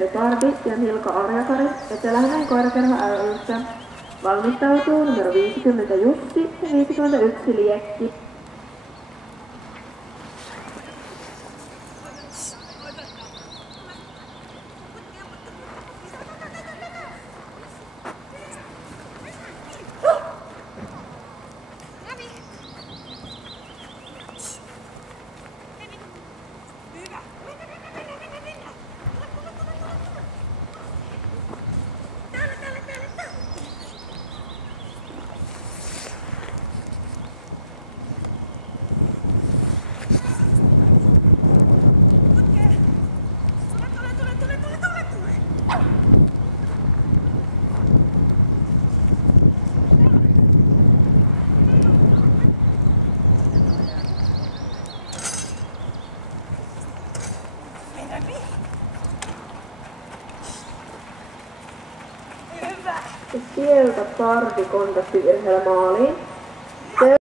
Pardi ja Hilka Arjakari Etelä-Hämeen Koirakerho ry:stä. Valmistautuu numero 50 Jussi ja 51 Liekki. Ja sieltä Pardi kontaktivirheellä maaliin.